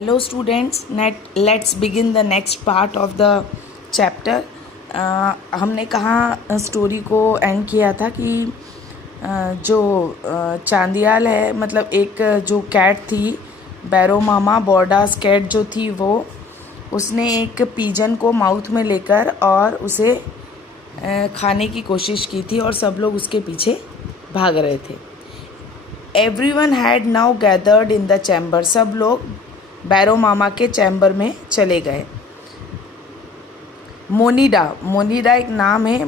Hello students, let's begin the next part of the chapter. हमने कहाँ story को and किया था कि जो चांदियाल है, मतलब एक जो कैट थी, बैरो मामा बॉर्डास कैट जो थी, वो उसने एक पीजन को माउथ में लेकर और उसे खाने की कोशिश की थी और सब लोग उसके पीछे भाग रहे थे. Everyone had now gathered in the chamber. सब लोग बैरो मामा के चैम्बर में चले गए. मोनिडा एक नाम है.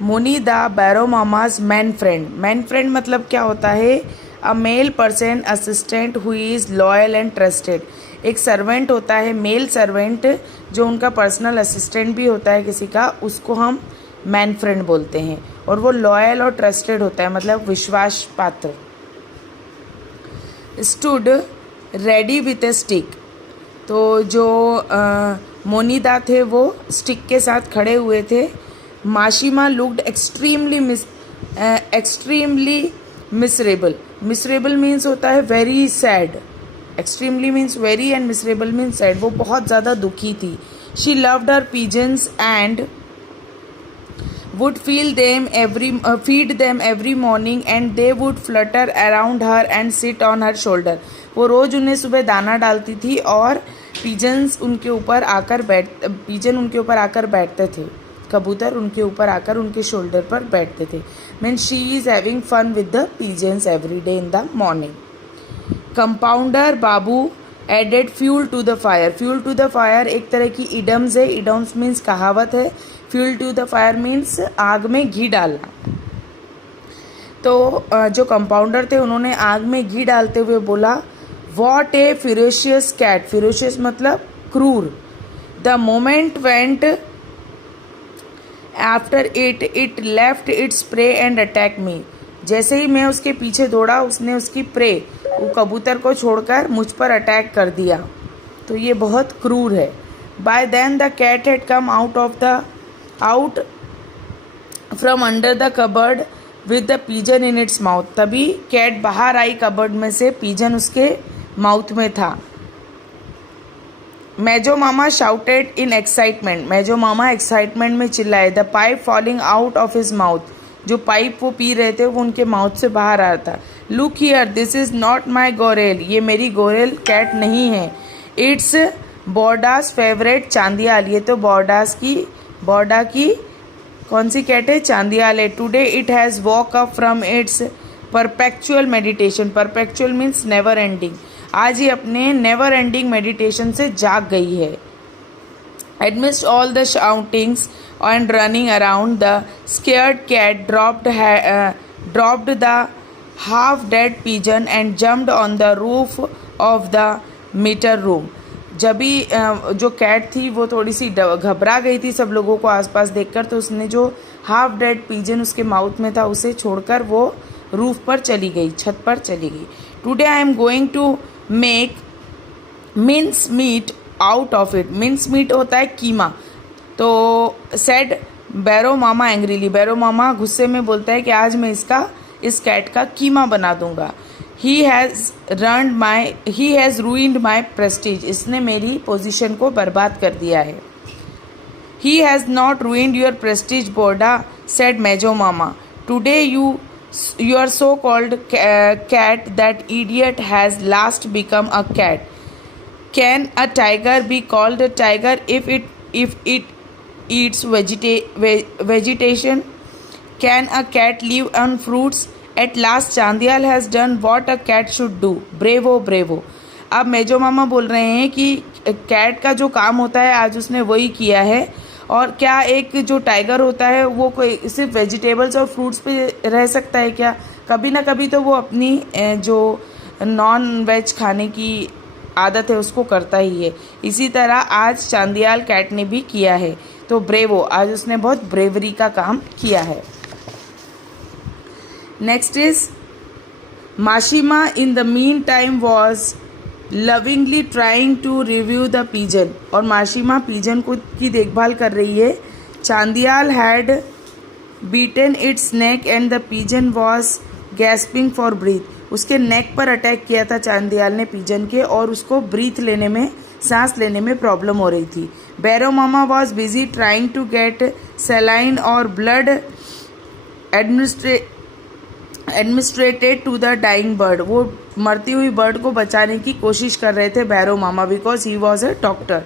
मोनिदा बैरो मामाज मैन फ्रेंड मतलब क्या होता है? A male person assistant who is loyal and trusted. एक सर्वेंट होता है, मेल सर्वेंट, जो उनका पर्सनल असिस्टेंट भी होता है किसी का, उसको हम मैन फ्रेंड बोलते हैं. और वो लॉयल और ट्रस्टेड होता है, मतलब विश्वास पात्र. Stood ready with A stick. तो जो मोनिदा थे वो स्टिक के साथ खड़े हुए थे. Mashima looked extremely miserable means होता है very sad. Extremely means very and miserable means sad. वो बहुत ज़्यादा दुखी थी. She loved her pigeons and would feed them every morning, and they would flutter around her and sit on her shoulder. वो रोज़ उन्हें सुबह दाना डालती थी और पिजन उनके ऊपर आकर बैठते थे. कबूतर उनके ऊपर आकर उनके शोल्डर पर बैठते थे. Mean she is having fun with the pigeons every day in the morning. Compounder Babu added fuel to the fire. एक तरह की इडम्स है. इडम्स मीन्स कहावत है. Fuel to the fire means आग में घी डालना. तो जो कंपाउंडर थे उन्होंने आग में घी डालते हुए बोला, what a ferocious cat. Ferocious मतलब क्रूर. The moment went after it left its prey and attack me. जैसे ही मैं उसके पीछे दौड़ा, उसने उसकी प्रे, वो कबूतर को छोड़कर मुझ पर अटैक कर दिया. तो ये बहुत क्रूर है. By then the cat had come out from under the cupboard with the pigeon in its mouth. तभी कैट बाहर आई कबर्ड में से, पिजन उसके माउथ में था. Mejo Mama shouted in excitement. Mejo Mama excitement में चिल्लाए. The pipe falling out of his mouth. जो पाइप वो पी रहे थे वो उनके माउथ से बाहर आ रहा था. Look here, this is not my Gorel. ये मेरी गोरेल कैट नहीं है. It's Borda's favourite Chandiyal. ये तो बॉर्डा की कौन सी कैट है? चांदियाल है. Today it has walk up from its perpetual meditation. Perpetual means never ending. आज ये अपने नेवर एंडिंग मेडिटेशन से जाग गई है. Amidst all the shoutings and running around, the scared cat dropped the half-dead pigeon and jumped on the roof of the meter room. जब भी जो कैट थी वो थोड़ी सी घबरा गई थी सब लोगों को आसपास देखकर, तो उसने जो हाफ डेड पिजन उसके माउथ में था उसे छोड़कर वो रूफ पर चली गई, छत पर चली गई. Today I am going to make mince meat out of it. Mince meat होता है कीमा. तो सेड बैरो मामा एंग्रीली. बैरो मामा गुस्से में बोलता है कि आज मैं इस कैट का कीमा बना दूंगा. He has ruined my prestige. इसने मेरी पोजीशन को बर्बाद कर दिया है. He has not ruined your prestige Borda, said Mejo Mama. Today your so-called cat, that idiot, has last become a cat. Can a tiger be called a tiger if it eats vegetation? Can a cat live on fruits? At last Chandial has done what a cat should do. Bravo. अब मेजो मामा बोल रहे हैं कि cat का जो काम होता है आज उसने वही किया है. और क्या एक जो टाइगर होता है वो कोई सिर्फ वेजिटेबल्स और फ्रूट्स पे रह सकता है क्या? कभी ना कभी तो वो अपनी जो नॉन वेज खाने की आदत है उसको करता ही है. इसी तरह आज चांदियाल कैट ने भी किया है. तो ब्रेवो, आज उसने बहुत ब्रेवरी का काम किया है. Next is Mashima in the mean time was lovingly trying to review the pigeon. और माशिमा पिजन को की देखभाल कर रही है. Chandiyal had beaten its neck and the pigeon was gasping for breath. उसके नेक पर अटैक किया था चांदियाल ने पिजन के, और उसको ब्रीथ लेने में, सांस लेने में प्रॉब्लम हो रही थी. Boro Mama was busy trying to get saline और blood administered to the dying bird. वो मरती हुई बर्ड को बचाने की कोशिश कर रहे थे Boro Mama, because he was a doctor.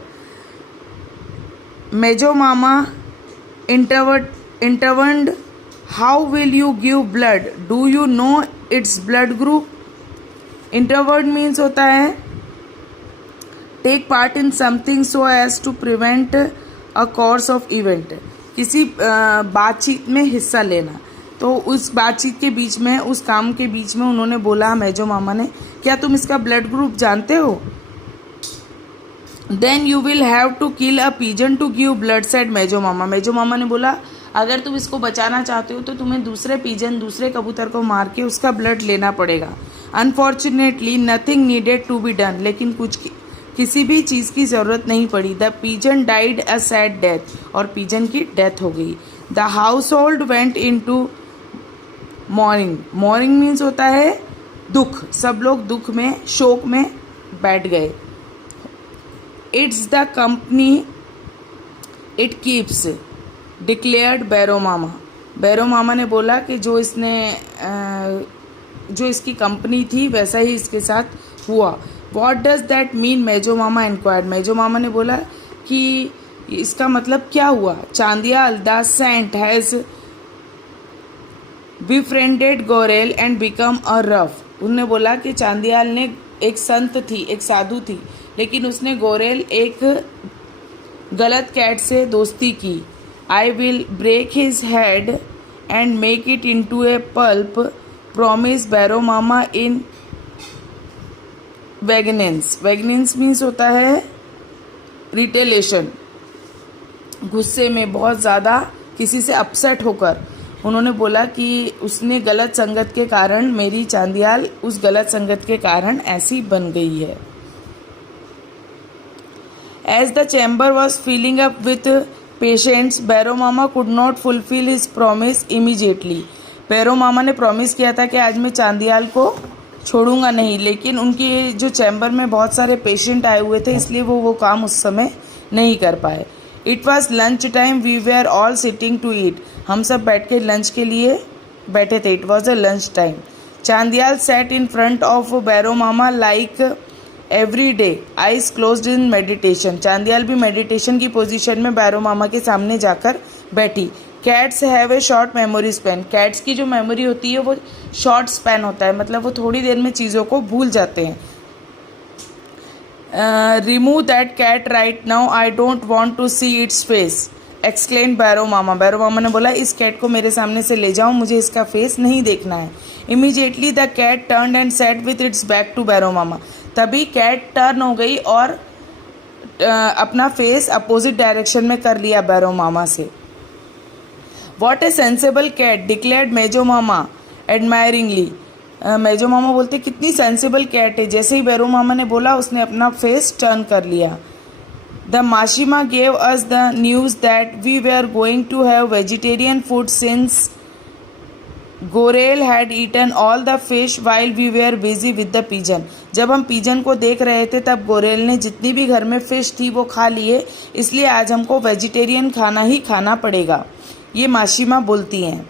Mejo Mama intervened. How will you give blood? Do you know its blood group? Intervened means होता है take part in something so as to prevent a course of event. किसी बातचीत में हिस्सा लेना. तो उस बातचीत के बीच में, उस काम के बीच में उन्होंने बोला मेजो मामा ने, क्या तुम इसका ब्लड ग्रुप जानते हो? Then you will have to kill a pigeon to give blood, said Mejo Mama. Mejo Mama ने बोला अगर तुम इसको बचाना चाहते हो तो तुम्हें दूसरे पिजन, दूसरे कबूतर को मार के उसका ब्लड लेना पड़ेगा. Unfortunately nothing needed to be done. लेकिन किसी भी चीज़ की ज़रूरत नहीं पड़ी. The pigeon died a sad death. और पिजन की डेथ हो गई. The household went into mourning. Mourning means होता है दुख. सब लोग दुख में, शोक में बैठ गए. It's the company it keeps, declared Boro Mama. Boro Mama ने बोला कि जो इसकी कंपनी थी वैसा ही इसके साथ हुआ. What does that mean? Mejo Mama inquired. Mejo Mama ने बोला कि इसका मतलब क्या हुआ? Chandiyal the saint has befriended Gorel and become a rough. उन्होंने बोला कि चांदियाल ने, एक संत थी, एक साधु थी, लेकिन उसने गोरेल, एक गलत कैट से दोस्ती की. I will break his head and make it into a pulp, promise Boro Mama in vengeance. Vengeance means होता है रिटेलेशन. गुस्से में, बहुत ज़्यादा किसी से अपसेट होकर उन्होंने बोला कि उसने गलत संगत के कारण, मेरी चांदियाल उस गलत संगत के कारण ऐसी बन गई है. As the chamber was filling up with patients, baro mama could not fulfill his promise immediately. बैरो मामा ने प्रॉमिस किया था कि आज मैं चांदियाल को छोड़ूंगा नहीं, लेकिन उनकी जो चैम्बर में बहुत सारे पेशेंट आए हुए थे, इसलिए वो काम उस समय नहीं कर पाए. It was lunch time. We were all sitting to eat. हम सब बैठ के लंच के लिए बैठे थे. It was a lunch time. Chandiyal sat in front of Boro Mama like every day, eyes closed in meditation. Chandiyal भी मेडिटेशन की पोजीशन में बैरो मामा के सामने जाकर बैठी. Cats have a short memory span. Cats की जो मेमोरी होती है वो शॉर्ट स्पैन होता है, मतलब वो थोड़ी देर में चीज़ों को भूल जाते हैं. Remove that cat right now, I don't want to see its face, exclaim Boro Mama. Boro Mama ने बोला इस कैट को मेरे सामने से ले जाओ, मुझे इसका फेस नहीं देखना है. Immediately the cat turn and set with its back to Boro Mama. तभी कैट टर्न हो गई और अपना फेस अपोजिट डायरेक्शन में कर लिया बैरो मामा से. What a sensible cat, declared Mejo Mama admiringly. Mejo Mama बोलते कितनी सेंसेबल कैट है. जैसे ही बैरो मामा ने बोला उसने अपना फेस टर्न कर लिया. The Mashima gave us the news that we were going to have vegetarian food since Gorel had eaten all the fish while we were busy with the pigeon. जब हम पिजन को देख रहे थे तब गोरेल ने जितनी भी घर में फिश थी वो खा लिए, इसलिए आज हमको वेजिटेरियन खाना ही खाना पड़ेगा. ये माशिमा बोलती हैं.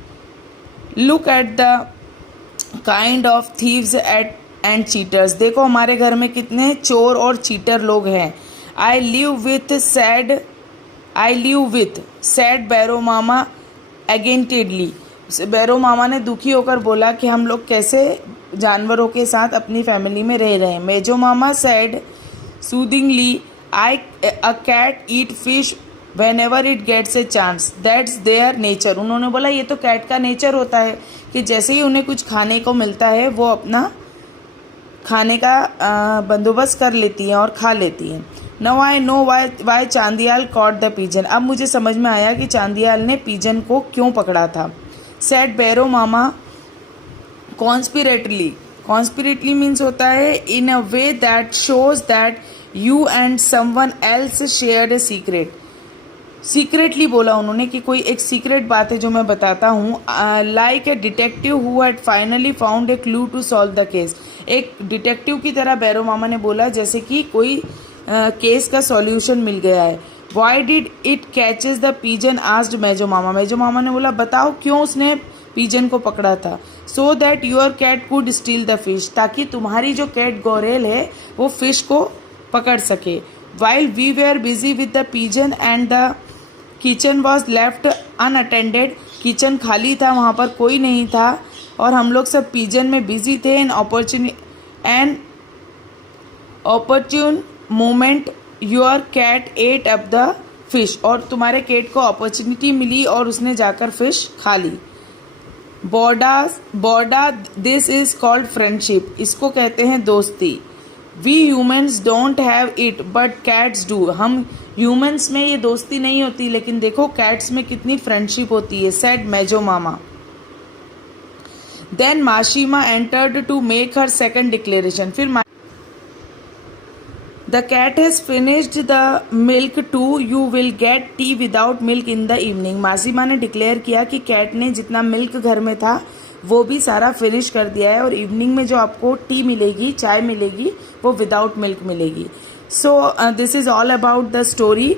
Look at the kind of thieves and cheaters. देखो हमारे घर में कितने चोर और चीटर लोग हैं. आई लिव विथ सैड बैरो मामा एगेंटेडली. बैरो मामा ने दुखी होकर बोला कि हम लोग कैसे जानवरों के साथ अपनी फैमिली में रह रहे हैं. Mejo Mama said soothingly, a cat eat fish whenever it gets a chance, that's their nature. उन्होंने बोला ये तो कैट का नेचर होता है कि जैसे ही उन्हें कुछ खाने को मिलता है वो अपना खाने का बंदोबस्त कर लेती हैं और खा लेती हैं. Now I know why Chandiyal caught the pigeon. अब मुझे समझ में आया कि चांदियाल ने पिजन को क्यों पकड़ा था. सेड बैरो मामा कॉन्स्पिरेटली. कॉन्स्पिरेटली मीन्स होता है in a way that shows that you and someone else shared a secret. Secretly बोला उन्होंने कि कोई एक सीक्रेट बात है जो मैं बताता हूँ. Like a detective who had finally found a clue to solve the case. एक डिटेक्टिव की तरह भैरव मामा ने बोला जैसे कि कोई केस का सॉल्यूशन मिल गया है. Why did it catches the pigeon asked Mejo Mama. Mejo Mama ने बोला बताओ क्यों उसने पीजन को पकड़ा था. So that your cat could steal the fish. ताकि तुम्हारी जो कैट गोरेल है वो फिश को पकड़ सके. While we were busy with the pigeon and the kitchen was left unattended. Kitchen खाली था, वहाँ पर कोई नहीं था और हम लोग सब पीजन में बिजी थे. An opportune moment your cat ate up the fish. और तुम्हारे कैट को अपॉर्चुनिटी मिली और उसने जाकर फिश खा ली. Borda this is called friendship. इसको कहते हैं दोस्ती. We humans don't have it but cats do. हम ह्यूमन्स में ये दोस्ती नहीं होती लेकिन देखो कैट्स में कितनी फ्रेंडशिप होती है. Said Mejo Mama. Then Mashima entered to make her second declaration. फिर the cat has finished the milk too. You will get tea without milk in the evening. Mashima ने डिक्लेयर किया कि कैट ने जितना मिल्क घर में था वो भी सारा फिनिश कर दिया है और इवनिंग में जो आपको टी मिलेगी, चाय मिलेगी, वो विदाउट मिल्क मिलेगी. So this is all about the story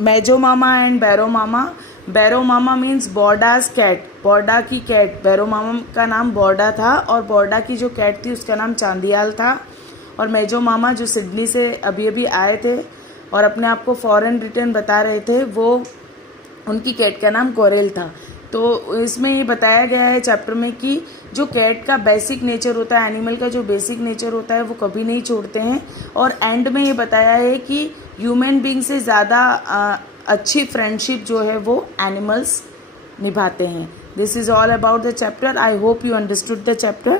Mejo Mama and Bhairav Mama. Bhairav Mama means Borda's cat. Borda की कैट. भैरव मामा का नाम बॉर्डा था और बॉर्डा की जो कैट थी उसका नाम चांदियाल था. और मेजो मामा जो सिडनी से अभी अभी आए थे और अपने आप को फॉरेन रिटर्न बता रहे थे, वो उनकी कैट का नाम कोरेल था. तो इसमें ये बताया गया है चैप्टर में कि जो कैट का बेसिक नेचर होता है, एनिमल का जो बेसिक नेचर होता है वो कभी नहीं छोड़ते हैं. और एंड में ये बताया है कि ह्यूमन बीइंग से ज़्यादा अच्छी फ्रेंडशिप जो है वो एनिमल्स निभाते हैं. This is all about the chapter. I hope you understood the chapter.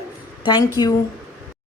Thank you.